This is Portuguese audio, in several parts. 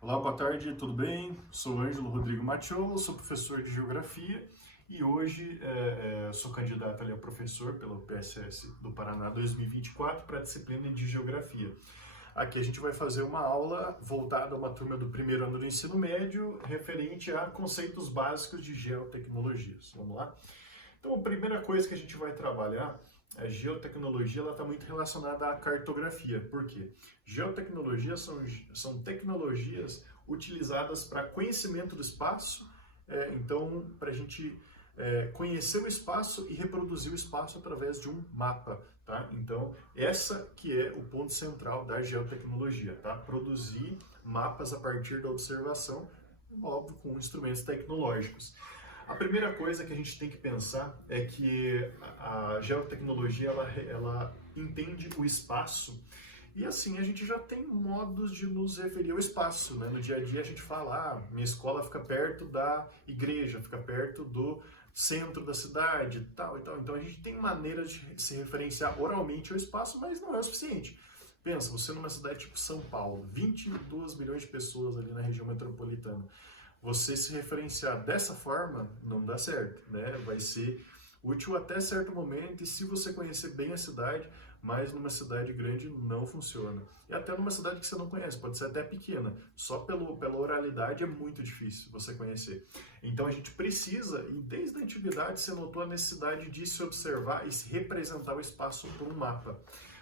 Olá, boa tarde, tudo bem? Sou Ângelo Rodrigo Mattiolo, sou professor de Geografia e hoje sou candidato a professor pelo PSS do Paraná 2024 para a disciplina de Geografia. Aqui a gente vai fazer uma aula voltada a uma turma do primeiro ano do ensino médio referente a conceitos básicos de geotecnologias. Vamos lá? Então, a primeira coisa que a gente vai trabalhar, a geotecnologia, ela está muito relacionada à cartografia. Por quê? Geotecnologias são tecnologias utilizadas para conhecimento do espaço, então, para a gente conhecer o espaço e reproduzir o espaço através de um mapa, tá? Então, essa que é o ponto central da geotecnologia, tá? Produzir mapas a partir da observação, óbvio, com instrumentos tecnológicos. A primeira coisa que a gente tem que pensar é que a geotecnologia ela entende o espaço e assim a gente já tem modos de nos referir ao espaço, né? No dia a dia a gente fala, minha escola fica perto da igreja, fica perto do centro da cidade, tal e tal. Então a gente tem maneiras de se referenciar oralmente ao espaço, mas não é o suficiente. Pensa, você numa cidade tipo São Paulo, 22 milhões de pessoas ali na região metropolitana. Você se referenciar dessa forma não dá certo, né? Vai ser útil até certo momento e se você conhecer bem a cidade, mas numa cidade grande não funciona. E até numa cidade que você não conhece, pode ser até pequena, só pela oralidade é muito difícil você conhecer. Então a gente precisa, e desde a antiguidade você notou a necessidade de se observar e se representar o espaço por um mapa.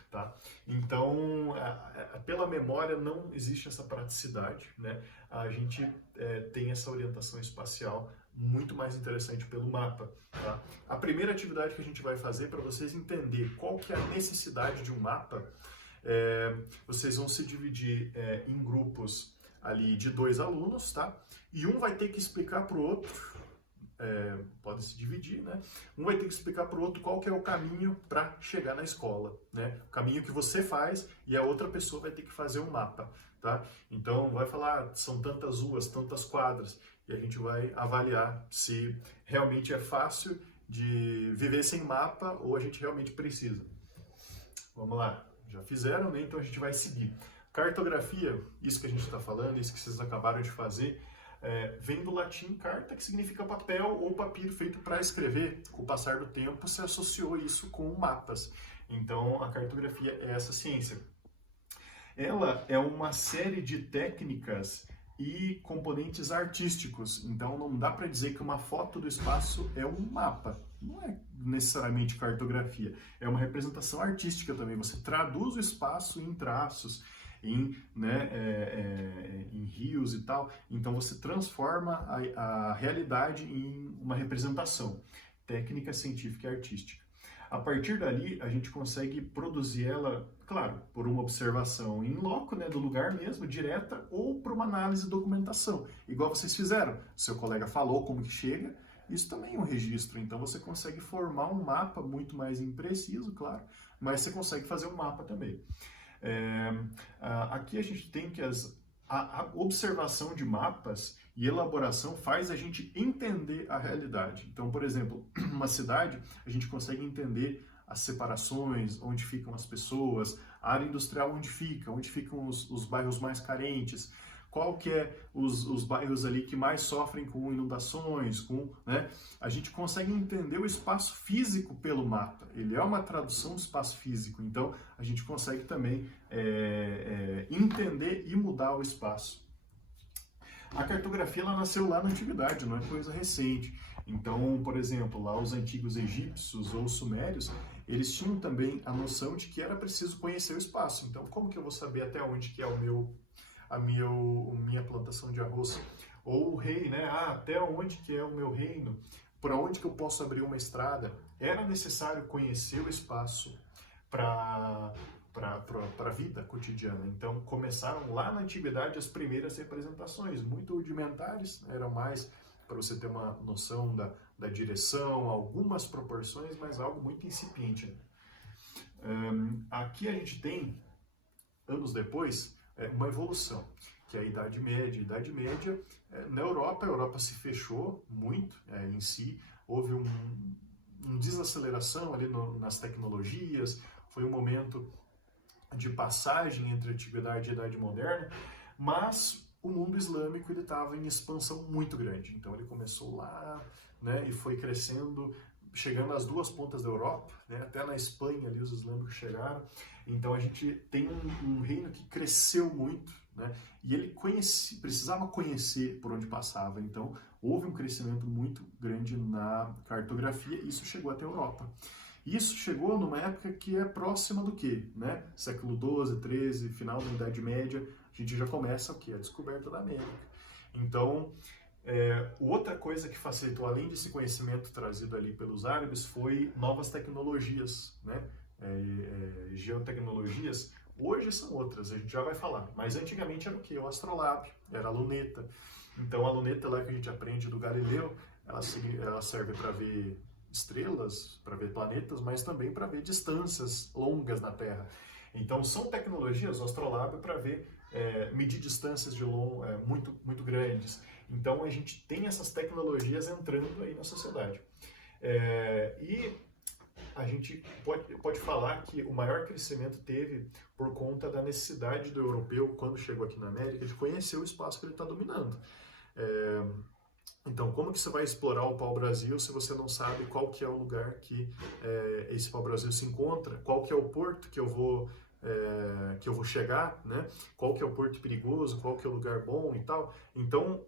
Tá? Então, pela memória não existe essa praticidade, né? A gente tem essa orientação espacial muito mais interessante pelo mapa. Tá? A primeira atividade que a gente vai fazer para vocês entender qual que é a necessidade de um mapa, vocês vão se dividir em grupos ali de 2 alunos, tá? E um vai ter que explicar para o outro. Pode se dividir, né? Um vai ter que explicar para o outro qual que é o caminho para chegar na escola, né? O caminho que você faz e a outra pessoa vai ter que fazer um mapa, tá? Então vai falar, são tantas ruas, tantas quadras, e a gente vai avaliar se realmente é fácil de viver sem mapa ou a gente realmente precisa. Vamos lá, já fizeram, né? Então a gente vai seguir. Cartografia, isso que a gente está falando, isso que vocês acabaram de fazer, vem do latim carta, que significa papel ou papiro feito para escrever. Com o passar do tempo, se associou isso com mapas. Então, a cartografia é essa ciência. Ela é uma série de técnicas e componentes artísticos. Então, não dá para dizer que uma foto do espaço é um mapa. Não é necessariamente cartografia. É uma representação artística também. Você traduz o espaço em traços, em rios e tal. Então você transforma a realidade em uma representação, técnica científica e artística. A partir dali, a gente consegue produzir ela, claro, por uma observação em loco, né, do lugar mesmo, direta, ou por uma análise e documentação. Igual vocês fizeram. Seu colega falou como que chega, isso também é um registro. Então você consegue formar um mapa muito mais impreciso, claro, mas você consegue fazer um mapa também. Aqui a gente tem que a observação de mapas e elaboração faz a gente entender a realidade. Então, por exemplo, uma cidade, a gente consegue entender as separações, onde ficam as pessoas, a área industrial onde ficam os bairros mais carentes, qual que é os bairros ali que mais sofrem com inundações, né? A gente consegue entender o espaço físico pelo mapa. Ele é uma tradução do espaço físico, então a gente consegue também entender e mudar o espaço. A cartografia ela nasceu lá na antiguidade, não é coisa recente. Então, por exemplo, lá os antigos egípcios ou sumérios, eles tinham também a noção de que era preciso conhecer o espaço. Então, como que eu vou saber até onde que é minha plantação de arroz? Ou o rei, né? Até onde que é o meu reino? Por onde que eu posso abrir uma estrada? Era necessário conhecer o espaço para a vida cotidiana. Então, começaram lá na antiguidade as primeiras representações, muito rudimentares, eram mais para você ter uma noção da direção, algumas proporções, mas algo muito incipiente. Aqui a gente tem, anos depois, uma evolução, que é a Idade Média. A Idade Média, na Europa, a Europa se fechou muito em si, houve uma desaceleração ali nas tecnologias, foi um momento de passagem entre a Antiguidade e a Idade Moderna, mas o mundo islâmico ele estava em expansão muito grande. Então ele começou lá, né, e foi crescendo, chegando às duas pontas da Europa, né, até na Espanha ali os islâmicos chegaram. Então a gente tem um reino que cresceu muito, né, e ele precisava conhecer por onde passava. Então houve um crescimento muito grande na cartografia e isso chegou até a Europa. Isso chegou numa época que é próxima do quê? Né? Século XII, XIII, final da Idade Média, a gente já começa o quê? A descoberta da América. Então, outra coisa que facilitou, além desse conhecimento trazido ali pelos árabes, foi novas tecnologias, né? Geotecnologias. Hoje são outras, a gente já vai falar. Mas antigamente era o quê? O astrolábio, era a luneta. Então, a luneta lá que a gente aprende do Galileu, ela serve para ver estrelas, para ver planetas, mas também para ver distâncias longas na Terra. Então são tecnologias, o astrolábio, para ver, medir distâncias de muito grandes. Então a gente tem essas tecnologias entrando aí na sociedade. E a gente pode falar que o maior crescimento teve por conta da necessidade do europeu, quando chegou aqui na América, de conhecer o espaço que ele está dominando. Então, como que você vai explorar o pau-brasil se você não sabe qual que é o lugar que esse pau-brasil se encontra, qual que é o porto que eu vou chegar, né? Qual que é o porto perigoso, qual que é o lugar bom e tal. Então,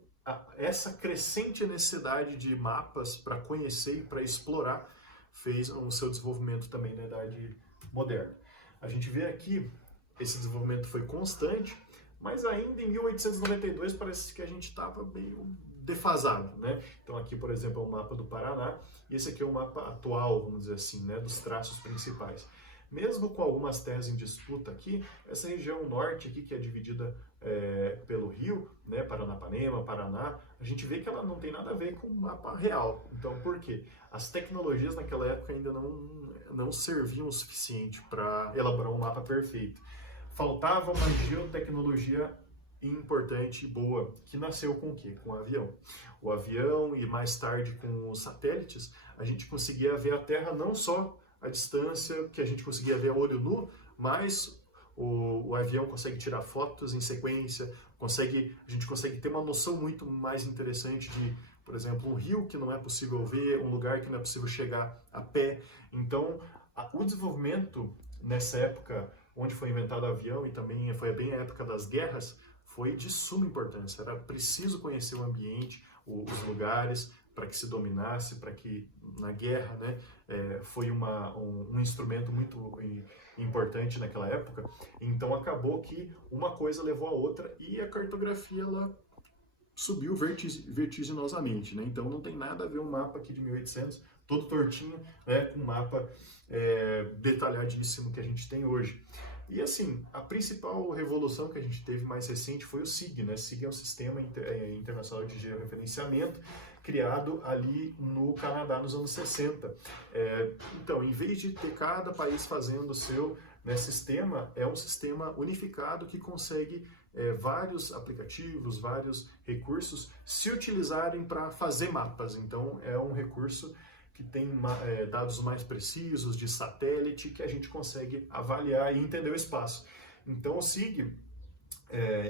essa crescente necessidade de mapas para conhecer e para explorar fez o seu desenvolvimento também na Idade Moderna. A gente vê aqui, esse desenvolvimento foi constante, mas ainda em 1892 parece que a gente estava meio defasado, né? Então aqui, por exemplo, é o mapa do Paraná, e esse aqui é o mapa atual, vamos dizer assim, né, dos traços principais. Mesmo com algumas terras em disputa aqui, essa região norte aqui, que é dividida pelo rio, né, Paranapanema, Paraná, a gente vê que ela não tem nada a ver com o mapa real. Então, por quê? As tecnologias naquela época ainda não serviam o suficiente para elaborar um mapa perfeito. Faltava uma geotecnologia importante e boa, que nasceu com o quê? Com o avião. O avião e mais tarde com os satélites, a gente conseguia ver a Terra não só a distância que a gente conseguia ver a olho nu, mas o avião consegue tirar fotos em sequência, a gente consegue ter uma noção muito mais interessante de, por exemplo, um rio que não é possível ver, um lugar que não é possível chegar a pé. Então, o desenvolvimento nessa época, onde foi inventado o avião e também foi bem a época das guerras, foi de suma importância. Era preciso conhecer o ambiente, os lugares, para que se dominasse, para que na guerra, né, foi um instrumento muito importante naquela época. Então acabou que uma coisa levou a outra e a cartografia ela subiu vertiginosamente, né? Então não tem nada a ver um mapa aqui de 1800, todo tortinho, né, com um mapa detalhadíssimo que a gente tem hoje. E assim, a principal revolução que a gente teve mais recente foi o SIG, né? SIG é um sistema internacional de georreferenciamento criado ali no Canadá nos anos 60. Então, em vez de ter cada país fazendo o seu, né, sistema, é um sistema unificado que consegue vários aplicativos, vários recursos se utilizarem para fazer mapas. Então, é um recurso que tem dados mais precisos de satélite que a gente consegue avaliar e entender o espaço. Então o SIG,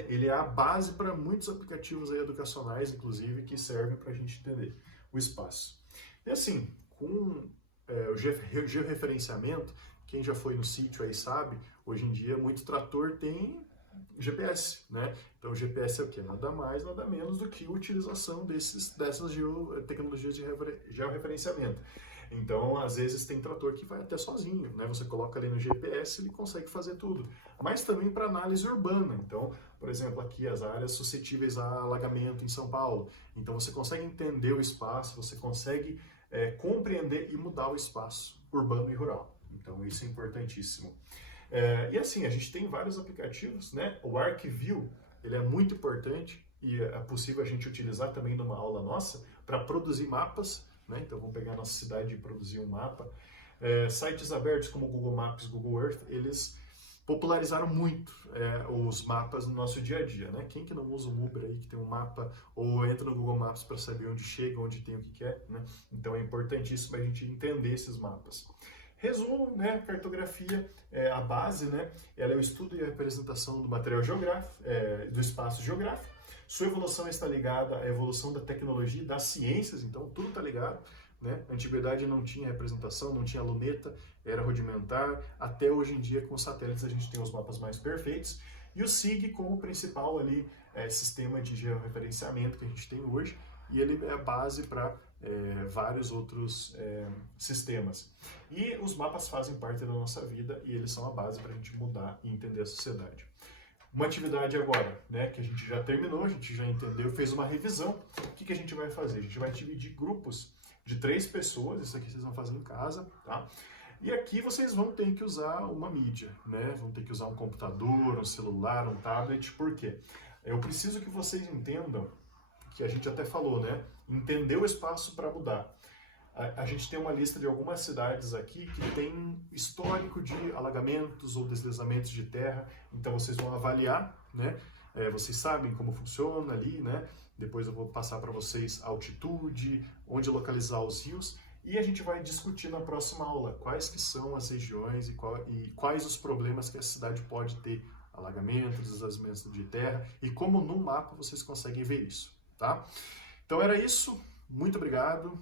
ele é a base para muitos aplicativos aí educacionais, inclusive, que servem para a gente entender o espaço. E assim, com o georreferenciamento, quem já foi no sítio aí sabe, hoje em dia muito trator tem GPS, né? Então o GPS é o quê? Nada mais, nada menos do que a utilização dessas tecnologias de georreferenciamento. Então, às vezes tem trator que vai até sozinho, né? Você coloca ali no GPS, ele consegue fazer tudo. Mas também para análise urbana. Então, por exemplo, aqui as áreas suscetíveis a alagamento em São Paulo. Então você consegue entender o espaço, você consegue compreender e mudar o espaço urbano e rural. Então isso é importantíssimo. E assim, a gente tem vários aplicativos, né? O ArcView, ele é muito importante e é possível a gente utilizar também numa aula nossa para produzir mapas, né? Então vamos pegar a nossa cidade e produzir um mapa. Sites abertos como o Google Maps, Google Earth, eles popularizaram muito os mapas no nosso dia a dia, né? Quem que não usa um Uber aí que tem um mapa ou entra no Google Maps para saber onde chega, onde tem o que quer, né? Então é importantíssimo a gente entender esses mapas. Resumo, né? Cartografia é a base, né? Ela é o estudo e a representação do material geográfico, do espaço geográfico, Sua evolução está ligada à evolução da tecnologia e das ciências, então tudo está ligado. Né? Na antiguidade não tinha representação, não tinha luneta, era rudimentar. Até hoje em dia, com satélites, a gente tem os mapas mais perfeitos. E o SIG como principal ali, sistema de georreferenciamento que a gente tem hoje, e ele é a base para vários outros sistemas. E os mapas fazem parte da nossa vida e eles são a base para a gente mudar e entender a sociedade. Uma atividade agora, né, que a gente já terminou, a gente já entendeu, fez uma revisão. O que a gente vai fazer? A gente vai dividir grupos de 3 pessoas, isso aqui vocês vão fazer em casa, tá? E aqui vocês vão ter que usar uma mídia, né? Vão ter que usar um computador, um celular, um tablet, por quê? Eu preciso que vocês entendam, que a gente até falou, né? Entender o espaço para mudar. A gente tem uma lista de algumas cidades aqui que tem histórico de alagamentos ou deslizamentos de terra, então vocês vão avaliar, né? Vocês sabem como funciona ali, né? Depois eu vou passar para vocês a altitude, onde localizar os rios, e a gente vai discutir na próxima aula quais que são as regiões e quais os problemas que a cidade pode ter, alagamentos, deslizamentos de terra, e como no mapa vocês conseguem ver isso, tá? Então era isso, muito obrigado.